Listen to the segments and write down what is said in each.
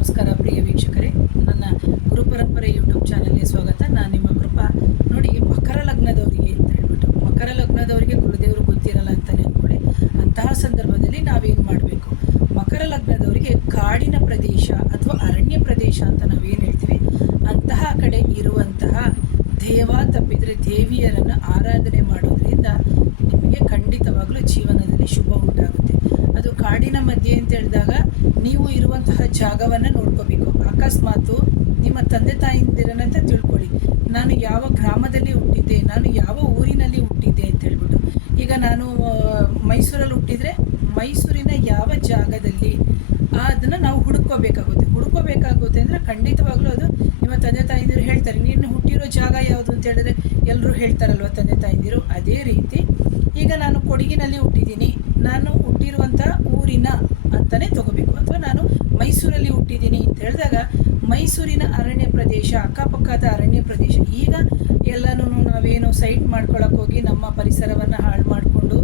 ನಮಸ್ಕಾರ ಪ್ರಿಯ ವೀಕ್ಷಕರೇ, ನನ್ನ ಗುರುಪರಂಪರೆ ಯೂಟ್ಯೂಬ್ ಚಾನಲ್ಗೆ ಸ್ವಾಗತ. ನಾನು ನಿಮ್ಮ ಕೃಪಾ. ನೋಡಿ, ಮಕರ ಲಗ್ನದವರಿಗೆ ಅಂತ ಹೇಳ್ಬಿಟ್ಟು, ಮಕರ ಲಗ್ನದವರಿಗೆ ಕುಲದೇವರು ಗೊತ್ತಿರಲ್ಲ ಅಂತಲೇ ಅಂದ್ಕೊಳ್ಳಿ. ಅಂತಹ ಸಂದರ್ಭದಲ್ಲಿ ನಾವೇನು ಮಾಡಬೇಕು? ಮಕರ ಲಗ್ನದವರಿಗೆ ಕಾಡಿನ ಪ್ರದೇಶ ಅಥವಾ ಅರಣ್ಯ ಪ್ರದೇಶ ಅಂತ ನಾವೇನು ಹೇಳ್ತೀವಿ, ಅಂತಹ ಕಡೆ ಇರುವಂತಹ ದೇವ ತಪ್ಪಿದರೆ ದೇವಿಯರನ್ನು ಆರಾಧನೆ ಮಾಡೋದ್ರಿಂದ ನಿಮಗೆ ಖಂಡಿತವಾಗಲೂ ಜೀವನದಲ್ಲಿ ಶುಭ ಉಂಟಾಗುತ್ತೆ. ಅದು ಕಾಡಿನ ಮಧ್ಯೆ ಅಂತ ಹೇಳಿದಾಗ ನೀವು ಇರುವಂತಹ ಜಾಗವನ್ನು ನೋಡ್ಕೋಬೇಕು. ಅಕಸ್ಮಾತು ನಿಮ್ಮ ತಂದೆ ತಾಯಿಂದಿರನಂತ ತಿಳ್ಕೊಳ್ಳಿ, ನಾನು ಯಾವ ಗ್ರಾಮದಲ್ಲಿ ಹುಟ್ಟಿದ್ದೆ, ನಾನು ಯಾವ ಊರಿನಲ್ಲಿ ಹುಟ್ಟಿದ್ದೆ ಅಂತ ಹೇಳ್ಬಿಟ್ಟು. ಈಗ ನಾನು ಮೈಸೂರಲ್ಲಿ ಹುಟ್ಟಿದರೆ ಮೈಸೂರಿನ ಯಾವ ಜಾಗದಲ್ಲಿ ಅದನ್ನು ನಾವು ಹುಡುಕೋಬೇಕಾಗುತ್ತೆ ಅಂದರೆ ಖಂಡಿತವಾಗ್ಲೂ ಅದು ನಿಮ್ಮ ತಂದೆ ತಾಯಿಂದಿರು ಹೇಳ್ತಾರೆ. ನೀನು ಹುಟ್ಟಿರೋ ಜಾಗ ಯಾವುದು ಅಂತ ಹೇಳಿದ್ರೆ ಎಲ್ಲರೂ ಹೇಳ್ತಾರಲ್ವ ತಂದೆ ತಾಯಿಂದಿರು. ಅದೇ ರೀತಿ ಈಗ ನಾನು ಕೊಡಗಿನಲ್ಲಿ ಹುಟ್ಟಿದ್ದೀನಿ, ನಾನು ಹುಟ್ಟಿರುವಂಥ ಊರಿನ ಅಂತಲೇ ತಗೋಬೇಕು. ಅಥವಾ ನಾನು ಮೈಸೂರಲ್ಲಿ ಹುಟ್ಟಿದ್ದೀನಿ ಅಂತ ಹೇಳಿದಾಗ ಮೈಸೂರಿನ ಅರಣ್ಯ ಪ್ರದೇಶ, ಅಕ್ಕಪಕ್ಕದ ಅರಣ್ಯ ಪ್ರದೇಶ. ಈಗ ಎಲ್ಲನೂ ನಾವೇನು ಸೈಟ್ ಮಾಡ್ಕೊಳಕ್ಕೆ ಹೋಗಿ ನಮ್ಮ ಪರಿಸರವನ್ನು ಹಾಳು ಮಾಡಿಕೊಂಡು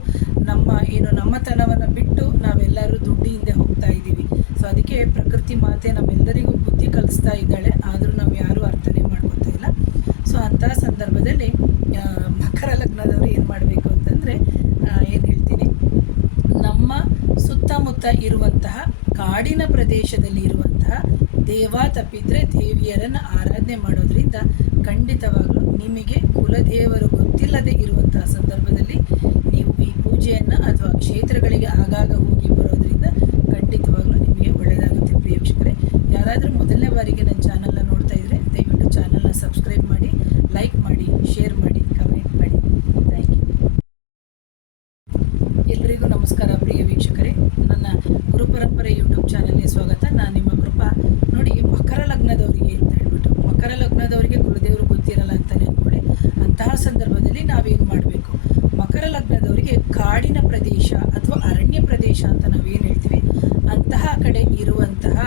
ನಮ್ಮತನವನ್ನು ಬಿಟ್ಟು ನಾವೆಲ್ಲರೂ ದುಡ್ಡು ಹಿಂದೆ ಹೋಗ್ತಾ ಇದ್ದೀವಿ. ಸೊ ಅದಕ್ಕೆ ಪ್ರಕೃತಿ ಮಾತೆ ನಮ್ಮೆಲ್ಲರಿಗೂ ಬುದ್ಧಿ ಕಲಿಸ್ತಾ ಇದ್ದಾಳೆ, ಆದರೂ ನಾವು ಯಾರೂ ಅರ್ಥನೇ ಮಾಡ್ಕೊತಾ ಇಲ್ಲ. ಸೊ ಅಂತಹ ಸಂದರ್ಭದಲ್ಲಿ ಮಕರ ಲಗ್ನದವರು ಏನು ಮಾಡಬೇಕು ಅಂತಂದರೆ, ಏನು ಹೇಳ್ತೀನಿ, ನಮ್ಮ ಸುತ್ತಮುತ್ತ ಇರುವಂತಹ ಕಾಡಿನ ಪ್ರದೇಶದಲ್ಲಿ ಇರುವಂತಹ ದೇವ ತಪ್ಪಿದರೆ ದೇವಿಯರನ್ನು ಆರಾಧನೆ ಮಾಡೋದ್ರಿಂದ ಖಂಡಿತವಾಗಲೂ ನಿಮಗೆ ಕುಲದೇವರು ಗೊತ್ತಿಲ್ಲದೆ ಇರುವಂತಹ ಸಂದರ್ಭದಲ್ಲಿ ನೀವು ಈ ಪೂಜೆಯನ್ನು ಅಥವಾ ಕ್ಷೇತ್ರಗಳಿಗೆ ಆಗಾಗ ಹೋಗಿ ಬರೋದ್ರಿಂದ ಖಂಡಿತವಾಗಲೂ ನಿಮಗೆ ಒಳ್ಳೆಯದಾಗುತ್ತೆ. ಪ್ರಿಯ ವೀಕ್ಷಕರೇ, ಯಾರಾದರೂ ಮೊದಲನೇ ಬಾರಿಗೆ ನನ್ನ ಚಾನಲ್ನ ನೋಡ್ತಾ ಇದ್ದರೆ ದಯವಿಟ್ಟು ಚಾನಲ್ನ ಸಬ್ಸ್ಕ್ರೈಬ್ ಮಾಡಿ, ಲೈಕ್ ಮಾಡಿ, ಶೇರ್ ಮಾಡಿ, ಕಮೆಂಟ್ ಮಾಡಿ. Thank you. ಎಲ್ಲರಿಗೂ ನಮಸ್ಕಾರ ಪ್ರಿಯ ವೀಕ್ಷಕರೇ, ನನ್ನ ಗುರುಪರಂಪರೆ ಯೂಟ್ಯೂಬ್ ಚಾನಲ್ಗೆ ಸ್ವಾಗತ. ನಾನು ನಿಮ್ಮ ಕೃಪಾ. ನೋಡಿ, ಮಕರ ಲಗ್ನದವರಿಗೆ ಅಂತ ಹೇಳ್ಬಿಟ್ಟು, ಮಕರ ಲಗ್ನದವರಿಗೆ ಕುಲದೇವರು ಗೊತ್ತಿರಲ್ಲ ಅಂತಲೇ ಅಂದ್ಕೊಳ್ಳಿ. ಅಂತಹ ಸಂದರ್ಭದಲ್ಲಿ ನಾವೇನು ಮಾಡಬೇಕು? ಮಕರ ಲಗ್ನದವರಿಗೆ ಕಾಡಿನ ಪ್ರದೇಶ ಅಥವಾ ಅರಣ್ಯ ಪ್ರದೇಶ ಅಂತ ನಾವೇನು ಹೇಳ್ತೀವಿ, ಅಂತಹ ಕಡೆ ಇರುವಂತಹ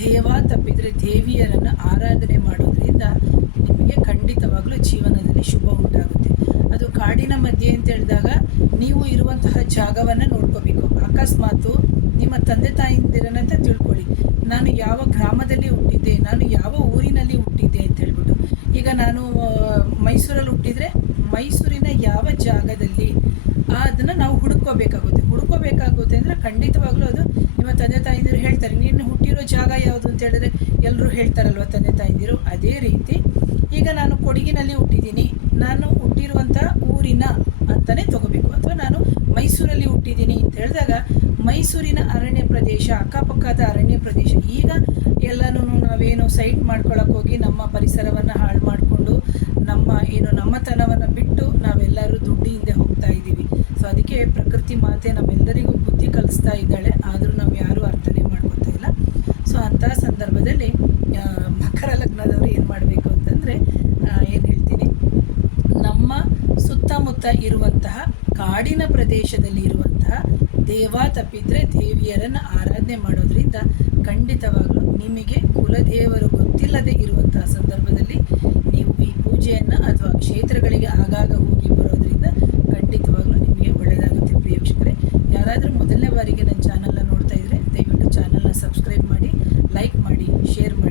ದೇವ ತಪ್ಪಿದರೆ ದೇವಿಯರನ್ನು ಆರಾಧನೆ ಮಾಡೋದ್ರಿಂದ ನಿಮಗೆ ಖಂಡಿತವಾಗಲೂ ಜೀವನದಲ್ಲಿ ಶುಭ ಉಂಟಾಗುತ್ತೆ. ಅದು ಕಾಡಿನ ಮಧ್ಯೆ ಅಂತ ಹೇಳಿದಾಗ ನೀವು ಇರುವಂತಹ ಜಾಗವನ್ನು ನೋಡ್ಕೋಬೇಕು. ಅಕಸ್ಮಾತು ನಿಮ್ಮ ತಂದೆ ತಾಯಿಂದಿರನಂತ ತಿಳ್ಕೊಳ್ಳಿ, ನಾನು ಯಾವ ಗ್ರಾಮದಲ್ಲಿ ಹುಟ್ಟಿದ್ದೆ, ನಾನು ಯಾವ ಊರಿನಲ್ಲಿ ಹುಟ್ಟಿದ್ದೆ ಅಂತ ಹೇಳ್ಬಿಟ್ಟು. ಈಗ ನಾನು ಮೈಸೂರಲ್ಲಿ ಹುಟ್ಟಿದರೆ ಮೈಸೂರಿನ ಯಾವ ಜಾಗದಲ್ಲಿ ಅದನ್ನು ನಾವು ಹುಡುಕೋಬೇಕಾಗುತ್ತೆ ಅಂದರೆ ಖಂಡಿತವಾಗ್ಲೂ ಅದು ನಿಮ್ಮ ತಂದೆ ತಾಯಿಂದಿರು ಹೇಳ್ತಾರೆ. ನೀನು ಹುಟ್ಟಿರೋ ಜಾಗ ಯಾವುದು ಅಂತ ಹೇಳಿದ್ರೆ ಎಲ್ಲರೂ ಹೇಳ್ತಾರಲ್ವ ತಂದೆ ತಾಯಿಂದಿರು. ಅದೇ ರೀತಿ ಈಗ ನಾನು ಕೊಡಗಿನಲ್ಲಿ ಹುಟ್ಟಿದ್ದೀನಿ, ನಾನು ಹುಟ್ಟಿರುವಂಥ ಊರಿನ ಅಂತಲೇ ತಗೋಬೇಕು. ಅಥವಾ ನಾನು ಮೈಸೂರಲ್ಲಿ ಹುಟ್ಟಿದ್ದೀನಿ ಅಂತ ಹೇಳಿದಾಗ ಮೈಸೂರಿನ ಅರಣ್ಯ ಪ್ರದೇಶ, ಅಕ್ಕಪಕ್ಕದ ಅರಣ್ಯ ಪ್ರದೇಶ. ಈಗ ಎಲ್ಲನೂ ನಾವೇನು ಸೈಟ್ ಮಾಡ್ಕೊಳಕ್ಕೆ ಹೋಗಿ ನಮ್ಮ ಪರಿಸರವನ್ನು ಹಾಳು ಮಾಡಿಕೊಂಡು ನಮ್ಮತನವನ್ನು ಬಿಟ್ಟು ನಾವೆಲ್ಲರೂ ದುಡ್ಡು ಹಿಂದೆ ಹೋಗ್ತಾ ಇದ್ದೀವಿ. ಸೊ ಅದಕ್ಕೆ ಪ್ರಕೃತಿ ಮಾತೆ ನಮ್ಮೆಲ್ಲರಿಗೂ ಬುದ್ಧಿ ಕಲಿಸ್ತಾ ಇದ್ದಾಳೆ, ಆದರೂ ನಾವು ಯಾರೂ ಅರ್ಥನೇ ಮಾಡ್ಕೊತಾ ಇಲ್ಲ. ಸೊ ಅಂತಹ ಸಂದರ್ಭದಲ್ಲಿ ಮಕರ ಲಗ್ನದವರು ಏನು ಮಾಡಬೇಕು ಅಂತಂದರೆ, ಏನು ಹೇಳ್ತೀನಿ, ನಮ್ಮ ಸುತ್ತಮುತ್ತ ಇರುವಂತಹ ಕಾಡಿನ ಪ್ರದೇಶದಲ್ಲಿ ಇರುವಂತಹ ದೇವ ತಪ್ಪಿದರೆ ದೇವಿಯರನ್ನು ಆರಾಧನೆ ಮಾಡೋದ್ರಿಂದ ಖಂಡಿತವಾಗಲೂ ನಿಮಗೆ ಕುಲದೇವರು ಗೊತ್ತಿಲ್ಲದೆ ಇರುವಂತಹ ಸಂದರ್ಭದಲ್ಲಿ ನೀವು ಈ ಪೂಜೆಯನ್ನು ಅಥವಾ ಕ್ಷೇತ್ರಗಳಿಗೆ ಆಗಾಗ ಹೋಗಿ ಬರೋದ್ರಿಂದ ಖಂಡಿತವಾಗಲೂ ನಿಮಗೆ ಒಳ್ಳೆಯದಾಗುತ್ತೆ. ಪ್ರಿಯ ವೀಕ್ಷಕರೇ, ಯಾರಾದರೂ ಮೊದಲನೇ ಬಾರಿಗೆ ನನ್ನ ಚಾನಲ್ನ ನೋಡ್ತಾ ಇದ್ದರೆ ದಯವಿಟ್ಟು ಚಾನಲ್ನ ಸಬ್ಸ್ಕ್ರೈಬ್ ಮಾಡಿ, ಲೈಕ್ ಮಾಡಿ, ಶೇರ್ ಮಾಡಿ.